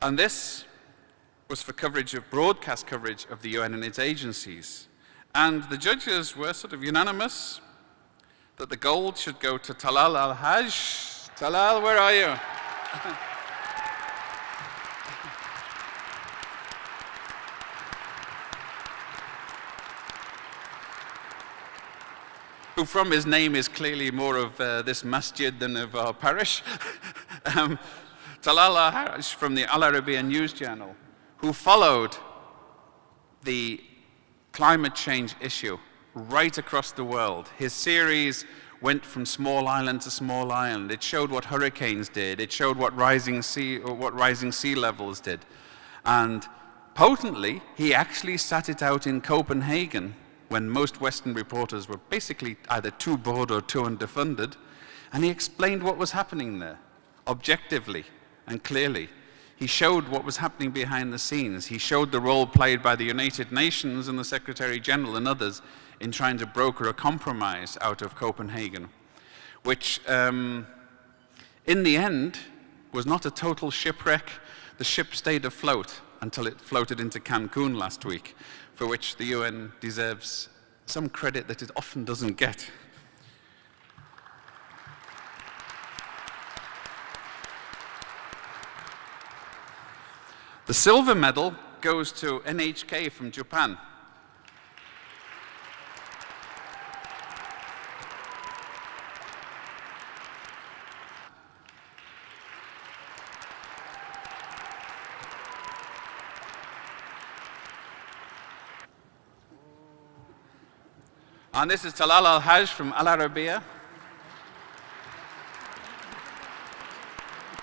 And this was for broadcast coverage of the UN and its agencies. And the judges were sort of unanimous that the gold should go to Talal Al-Haj. Talal, where are you? Who from his name is clearly more of this masjid than of our parish. Talal Al-Haj from the Al-Arabiya news channel, who followed the climate change issue right across the world. His series went from small island to small island. It showed what hurricanes did. It showed what rising sea levels did. And potently, he actually sat it out in Copenhagen when most Western reporters were basically either too bored or too underfunded. And he explained what was happening there, objectively and clearly. He showed what was happening behind the scenes. He showed the role played by the United Nations and the Secretary General and others in trying to broker a compromise out of Copenhagen, which in the end was not a total shipwreck. The ship stayed afloat until it floated into Cancun last week, for which the UN deserves some credit that it often doesn't get. The silver medal goes to NHK from Japan. And this is Talal Al-Haj from Al-Arabiya,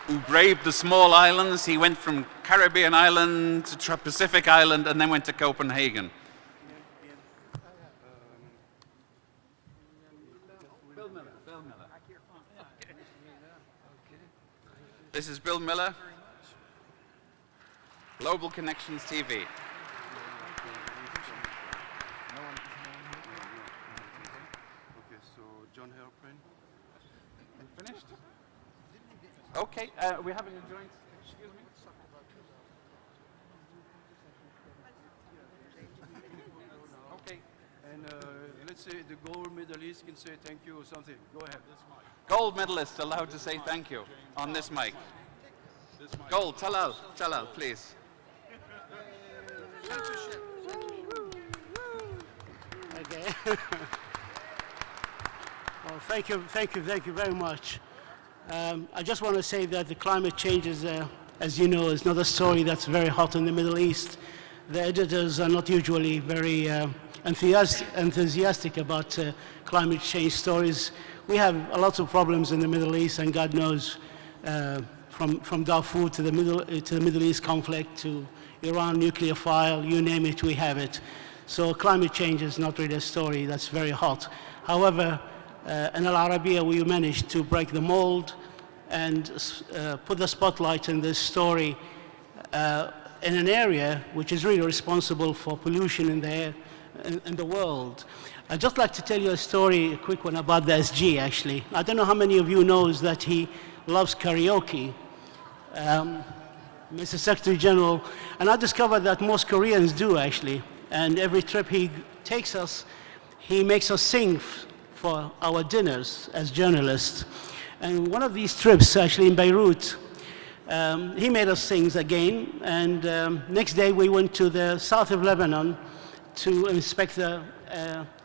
who braved the small islands. He went from Caribbean island to Pacific island and then went to Copenhagen. Bill Miller. This is Bill Miller, Global Connections TV. Finished? Okay, we're having a joint, excuse me? Okay. And let's say the gold medalist can say thank you or something. Go ahead. Gold medalist allowed to say thank you on this mic. Gold, Talal, please. Okay. Well, thank you very much. I just want to say that the climate change is, as you know, is not a story that's very hot in the Middle East. The editors are not usually very enthusiastic about climate change stories. We have a lot of problems in the Middle East, and God knows, from Darfur to the Middle East conflict to Iran nuclear file, you name it, we have it. So climate change is not really a story that's very hot. However, in Al-Arabiya, we managed to break the mold and put the spotlight in this story in an area which is really responsible for pollution in the air in the world. I'd just like to tell you a story, a quick one about the SG, actually. I don't know how many of you knows that he loves karaoke, Mr. Secretary General, and I discovered that most Koreans do, actually. And every trip he takes us, he makes us sing for our dinners as journalists. And one of these trips, actually in Beirut, he made us sing again. And next day we went to the south of Lebanon to inspect the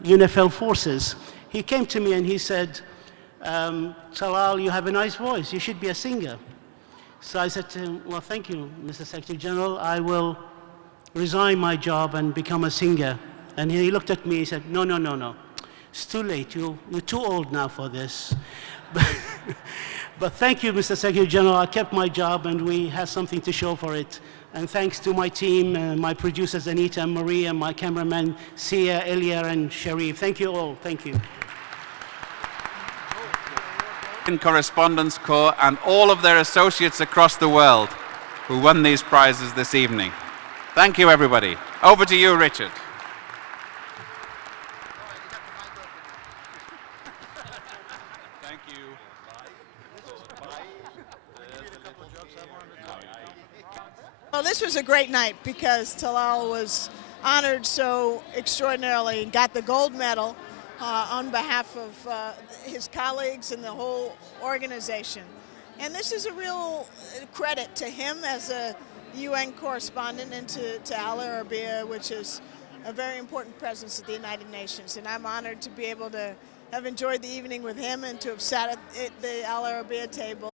UNEP forces. He came to me and he said, Talal, you have a nice voice. You should be a singer. So I said to him, well, thank you, Mr. Secretary General. I will resign my job and become a singer. And he looked at me, he said, no. It's too late. You're too old now for this. But thank you, Mr. Secretary General. I kept my job, and we have something to show for it. And thanks to my team, my producers, Anita and Maria, my cameramen, Sia, Elia, and Sharif. Thank you all. Thank you. Correspondence Corps and all of their associates across the world who won these prizes this evening. Thank you, everybody. Over to you, Richard. Thank you. Bye. Well, this was a great night because Talal was honored so extraordinarily and got the gold medal on behalf of his colleagues and the whole organization. And this is a real credit to him as a UN correspondent and to Al-Arabiya, which is a very important presence at the United Nations. And I'm honored to be able to have enjoyed the evening with him and to have sat at the Al-Arabiya table.